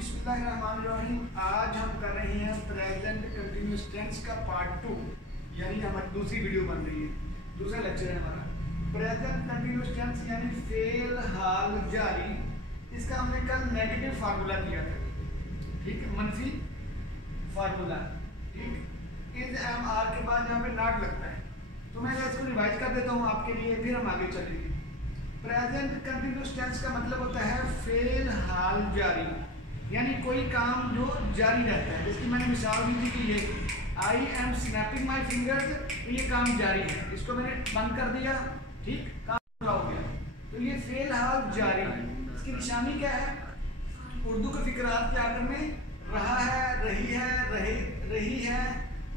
बिस्मिल्लाहिर्रहमानिर्रहीम। आज हम कर रहे हैं प्रेजेंट कंटिन्यूअस टेंस का पार्ट 2, यानी हमारी दूसरी वीडियो बन रही है, दूसरा लेक्चर है हमारा। प्रेजेंट कंटिन्यूअस टेंस यानी फेल हाल जारी। इसका हमने कल नेगेटिव फार्मूला किया था, ठीक है, मनफी फार्मूला, ठीक। इज एम आर के बाद यहाँ पे नॉट लगता है, तो मैं इसको रिवाइज कर देता हूँ आपके लिए, फिर हम आगे चलेंगे। प्रेजेंट कंटिन्यूअस टेंस का मतलब होता है फेल हाल जारी, यानी कोई काम जो जारी रहता है। जिसकी मैंने मिसाल दी थी कि ये I am snapping my fingers, तो ये काम जारी है, इसको मैंने बंद कर दिया, ठीक, काम पूरा हो गया, तो ये फेल हाल जारी है। इसकी निशानी क्या है? उर्दू के फिक्रात के आखिर में रहा है, रही है, रही है,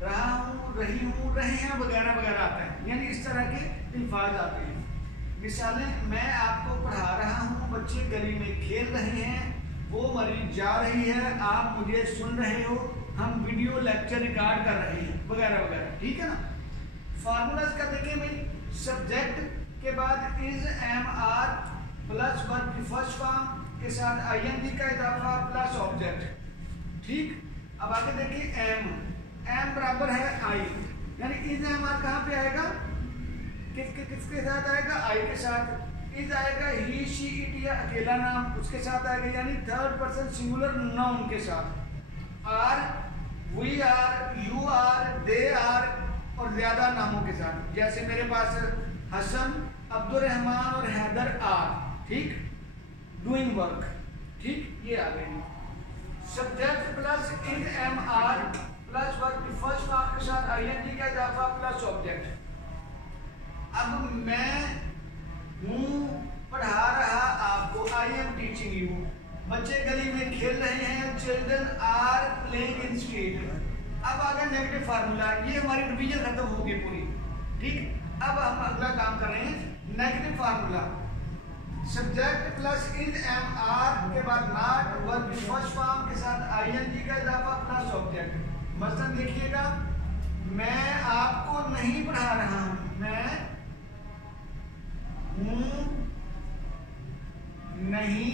रहा हूँ, रही हूँ, रहे हैं वगैरह वगैरह आता है, यानी इस तरह के अल्फाज आते हैं। मिसालें, मैं आपको पढ़ा रहा हूँ, बच्चे गली में खेल रहे हैं, वो मरीज जा रही है, आप मुझे सुन रहे हो, हम वीडियो लेक्चर रिकॉर्ड कर रहे हैं, वगैरह वगैरह, ठीक है ना। फार्मूलाज का देखें भाई, सब्जेक्ट के बाद is am are plus verb की फर्स्ट फॉर्म के साथ आईएनजी का इजाफा प्लस ऑब्जेक्ट, ठीक। अब आगे देखिए, एम बराबर है आई, यानी इज एम आर कहाँ पे आएगा? किसके साथ आएगा? आई के साथ। इज आएगा ही, शी, इट या अकेला नाम, उसके साथ आएगा, यानी थर्ड पर्सन सिंगुलर नाउन के साथ। Are, we are, you are, they are और ज्यादा नामों के साथ, जैसे मेरे पास हसन, अब्दुर्रहमान और हैदर आर, ठीक, डूइंग वर्क, ठीक, ये आ गए। Subject plus is am are plus verb की फर्स्ट फॉर्म के साथ आईएनजी का इजाफा प्लस ऑब्जेक्ट। अब मैं हूँ पढ़ा रहा आपको, आई एम टीचिंग यू, बच्चे गली में खेल रहे हैं, children are playing in street. अब आ गया नेगेटिव फार्मूला, ये हमारी रिवीजन खत्म होगी पूरी, ठीक। अब हम अगला काम कर रहे हैं, negative formula. Subject plus is am are के बाद नॉट, वर्ब की फर्स्ट फॉर्म के साथ आईएनजी का इजाफा प्लस ऑब्जेक्ट। मसलन देखिएगा, मैं आपको नहीं पढ़ा रहा हूँ, मैं हूँ नहीं